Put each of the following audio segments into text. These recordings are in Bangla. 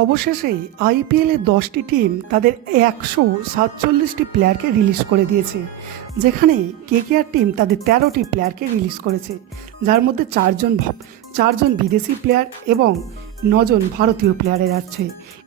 অবশেষে আইপিএলের দশটি টিম তাদের একশো সাতচল্লিশটি প্লেয়ারকে রিলিজ করে দিয়েছে, যেখানে কেকেআর টিম তাদের তেরোটি প্লেয়ারকে রিলিজ করেছে, যার মধ্যে চারজন চারজন বিদেশি প্লেয়ার এবং নজন ভারতীয় প্লেয়ারের আছে।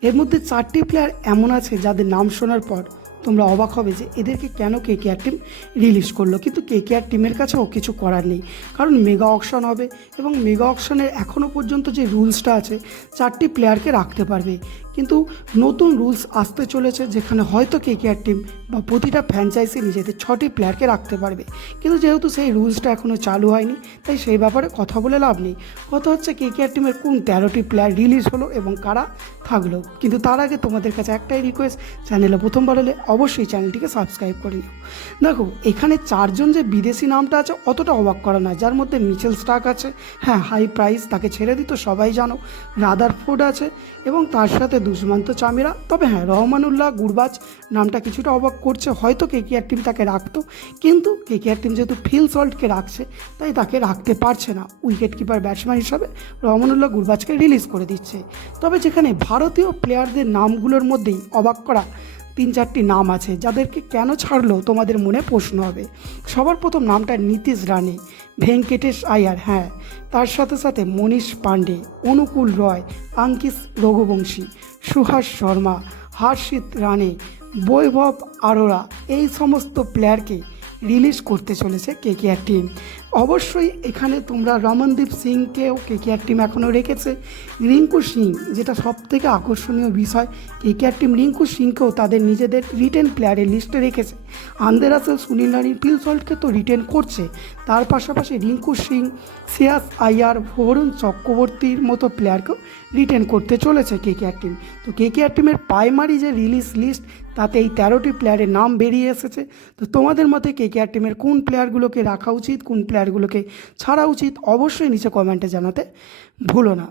এর মধ্যে চারটি প্লেয়ার এমন আছে যাদের নাম শোনার পর তোমরা অবাক হবে যে এদেরকে কেন কে কেয়ার টিম রিলিজ করল। কিন্তু কে কেয়ার টিমের কাছেও কিছু করার নেই। কারণ মেগা অকশন হবে এবং মেগা অকশনের এখনও পর্যন্ত যে রুলসটা আছে, চারটি প্লেয়ারকে রাখতে পারবে। কিন্তু নতুন রুলস আসতে চলেছে যেখানে হয়তো কে কেকেআর টিম বা প্রতিটা ফ্র্যাঞ্চাইজি নিজেদের ছটি প্লেয়ারকে রাখতে পারবে। কিন্তু যেহেতু সেই রুলসটা এখনও চালু হয়নি, তাই সেই ব্যাপারে কথা বলে লাভ নেই। কথা হচ্ছে কে কেকেআর টিমের কোন তেরোটি প্লেয়ার রিলিজ হলো এবং কারা থাকল। কিন্তু তার আগে তোমাদের কাছে একটাই রিকোয়েস্ট চ্যানেলে প্রথমবার হলে অবশ্যই চ্যানেলটিকে সাবস্ক্রাইব করে নিও। দেখো, এখানে চারজন যে বিদেশি নামটা আছে, অতটা অবাক করা নয় যার মধ্যে মিচেল স্টাক আছে হ্যাঁ হাই প্রাইস তাকে ছেড়ে দিত সবাই জানো। রাদারফোর্ড আছে এবং তার সাথে দুষ্মন্ত চামিরা। তবে হ্যাঁ রহমানুল্লাহ গুরবাজ নামটা কিছুটা অবাক করছে। হয়তো কে কেকেআর টিম তাকে রাখতো। কিন্তু কে কেকেআর টিম যেহেতু ফিল সল্টকে রাখছে, তাই তাকে রাখতে পারছে না। উইকেট কিপার ব্যাটসম্যান হিসাবে রহমানুল্লাহ গুরবাজকে রিলিজ করে দিচ্ছে। তবে যেখানে ভারতীয় প্লেয়ারদের নামগুলোর মধ্যেই অবাক করা তিন চারটি নাম আছে, যাদেরকে কেন ছাড়লো তোমাদের মনে প্রশ্ন হবে। সবার প্রথম নামটা নীতিশ রানে ভেঙ্কটেশ আয়ার হ্যাঁ। তার সাথে সাথে মনীষ পাণ্ডে, অনুকূল রয় আঙ্কিস রঘুবংশী, সুহাস শর্মা, হর্ষিত রানে বৈভব আরোরা, এই সমস্ত প্লেয়ারকে রিলিজ করতে চলেছে কেকেআর টিম অবশ্যই এখানে তোমরা রমনদীপ সিংকেও কে কেকেআর টিম এখনও রেখেছে। রিঙ্কু সিং, যেটা সব থেকে আকর্ষণীয় বিষয়, কে কেকেআর টিম রিঙ্কু সিংকেও তাদের নিজেদের রিটেন প্লেয়ারের লিস্টে রেখেছে। আন্দের আসল সুনীল রানী পিলসল্টকে তো রিটেন করছে। তার পাশাপাশি রিঙ্কু সিং সিয়াস আইয়ার বরুণ চক্রবর্তীর মতো প্লেয়ারকেও রিটেন করতে চলেছে কে কেকেআর টিম। তো কে কেকেআর টিমের প্রাইমারি যে রিলিজ লিস্ট তাতে এই তেরোটি প্লেয়ারের নাম বেরিয়ে এসেছে। তো তোমাদের মতে কে কেকেআর টিমের কোন প্লেয়ারগুলোকে রাখা উচিত, কোন প্লেয়ারগুলোকে ছাড়া উচিত অবশ্যই নিচে কমেন্টে জানাতে ভুলো না।